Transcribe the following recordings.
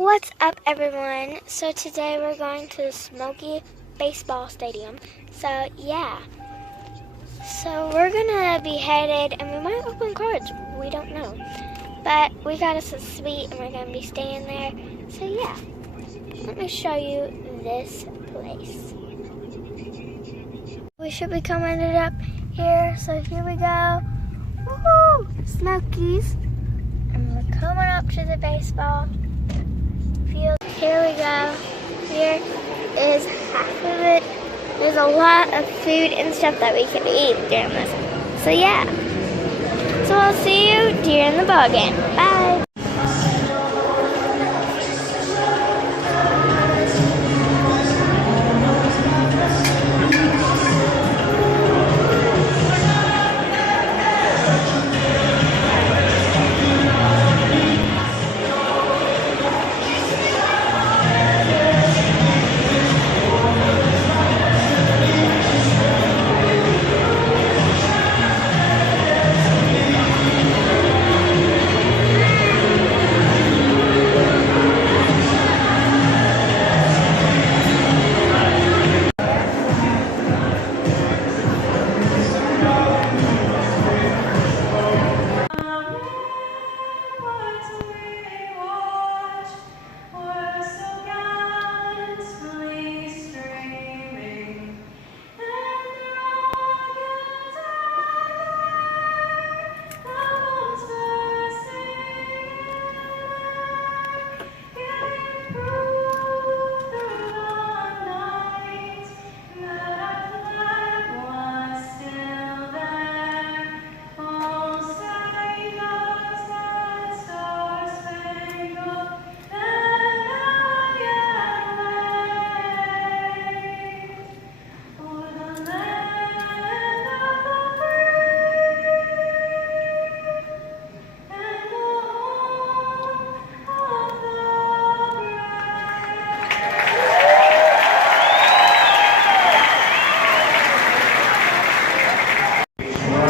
What's up, everyone? So today we're going to the Smoky baseball stadium. So yeah. So we're gonna be headed, and we might open cards. We don't know. But we got us a suite, and we're gonna be staying there. So yeah. Let me show you this place. We should be coming up here. So here we go. Woohoo! Smokies. And we're coming up to the baseball field. Here we go. Here is half of it. There's a lot of food and stuff that we can eat during this. So yeah. So I'll see you during the ball game. Bye.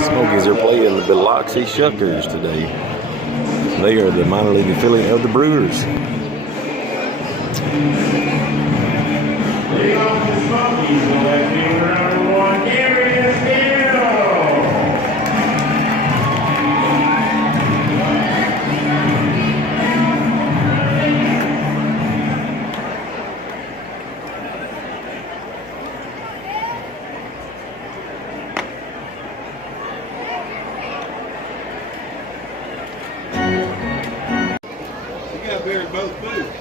Smokies are playing the Biloxi Shuckers today. They are the minor league affiliate of the Brewers. Beer in both booths.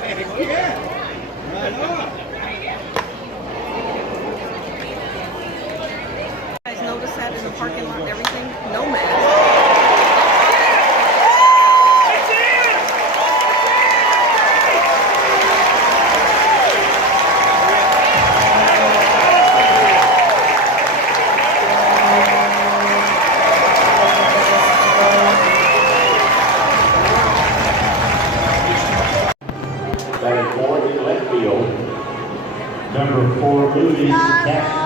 Heck yeah. Right on. You guys notice that in the parking lot and everything? No mask. Batting fourth in left field, number 4, Moody Castro.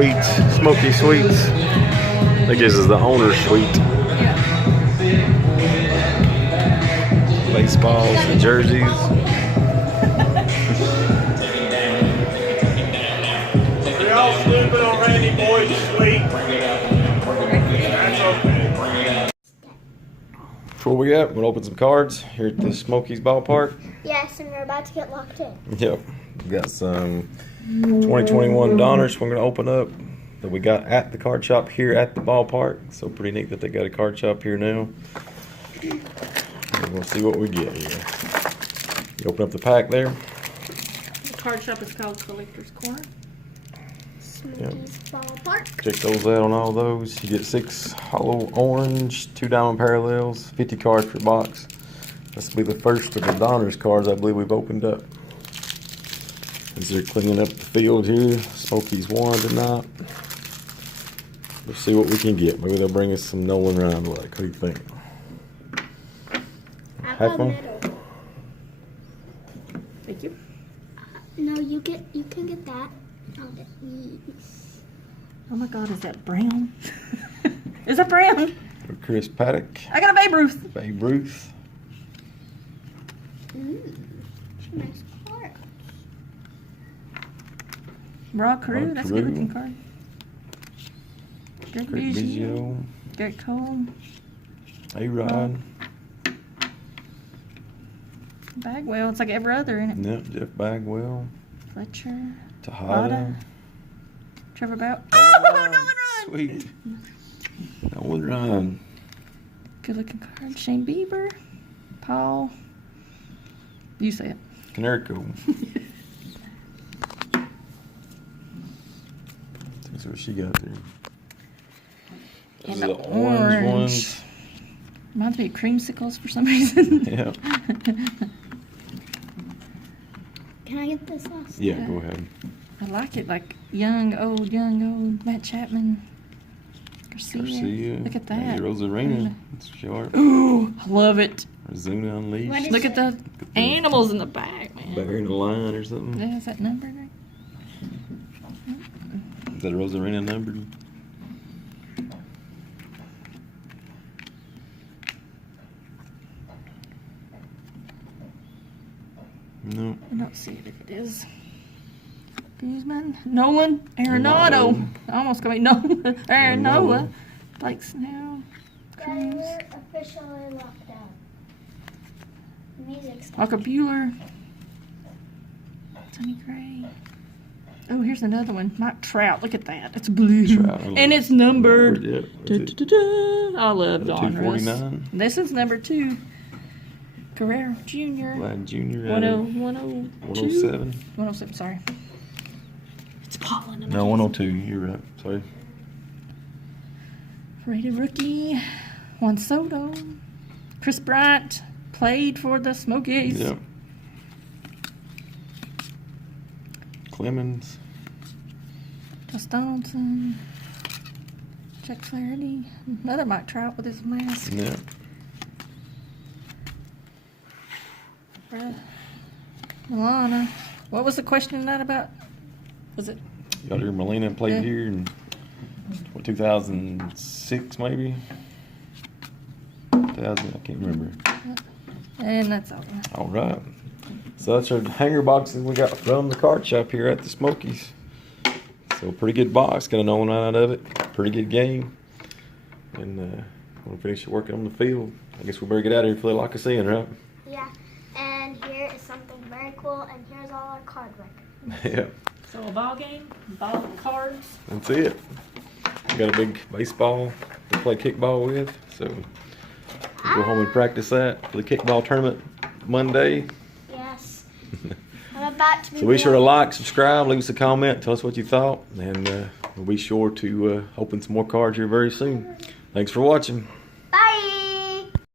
Sweets, Smoky Sweets. That gives us the owner's suite. Baseballs and jerseys. We're all snooping on Randy Boyd's suite. That's okay. Before we got, we'll open some cards here at the Smokies ballpark. Yes, and we're about to get locked in. Yep. We got some 2021 Donruss we're going to open up that we got at the card shop here at the ballpark. So pretty neat that they got a card shop here now. We're going to see what we get here. You open up the pack there. The card shop is called Collector's Corner. Smokies ballpark. Check those out on all those. You get 6 hollow orange, 2 diamond parallels, 50 cards per box. This will be the first of the Donruss cards I believe we've opened up. As they're cleaning up the field here, Smokies won tonight. We'll see what we can get. Maybe they'll bring us some Nolan Ryan luck. What do you think? Half one? Thank you. No, you can get that. I'll get these. Oh my God, is that brown? Is that brown? For Chris Paddock, I got a Babe Ruth. Babe Ruth. Nice card. Rod Carew, Rod that's a good Carew. looking card. Greg Craig Biggio. Biggio. Garrett Cole. A-Rod. Bagwell, it's like every other, isn't it? Yep, Jeff Bagwell. Fletcher. Tejada. Trevor Bell. Oh, Nolan Ryan. Sweet. Nolan Ryan. Good looking card. Shane Bieber. Paul. You say it. Canerico. Let's see what she got there. Those And are the the orange ones. Reminds me of creamsicles for some reason. Yeah. Can I get this last? Yeah, go ahead. I like it, like young, old. Matt Chapman. Garcia. Look at that. Rosarena. It's sharp. Ooh, I love it. Ozuna Unleashed. What is Look at the animals in the back, man. Back here in the line or something. Yeah, is that number there? Is that a Rosarena number? No. I don't see it if it is. Guzman, Nolan, Arenado. I almost got me Nolan, Arenola. Blake Snell, Guys, Cruz, we're officially locked out. Music's Walker Bueller, Sonny Gray. Oh, here's another one. Mike Trout. Look at that. It's blue. Trout. And it's numbered. Yeah, Da, da, da, da. I love Donruss. 249. This is number 2. Guerrero Jr. Vlad Jr. 102. 107. 107, sorry. It's pollen. No, 102. You're right. Sorry. Rated rookie. Juan Soto. Chris Bryant played for the Smokies. Yep. Clemens. Josh Donaldson. Jack Flaherty. Another Mike Trout with his mask. Yeah. Brad Milana. What was the question in that about? Was it? Yadier Molina played Yeah. here in what, 2006 maybe? 2000, I can't remember. And that's all. All right. So that's our hanger boxes we got from the card shop here at the Smokies. So pretty good box. Got a Nolan Ryan out of it. Pretty good game. And we'll finish working on the field. I guess we better get out of here before they lock us in, right? Yeah. And here is something very cool, and here's all our card records. Yeah. So a ball game, ball cards. That's it. We got a big baseball to play kickball with. So we'll go home and practice that for the kickball tournament Monday. Yes. I'm about to be So be sure to like, subscribe, leave us a comment, tell us what you thought, and we'll be sure to open some more cards here very soon. Thanks for watching.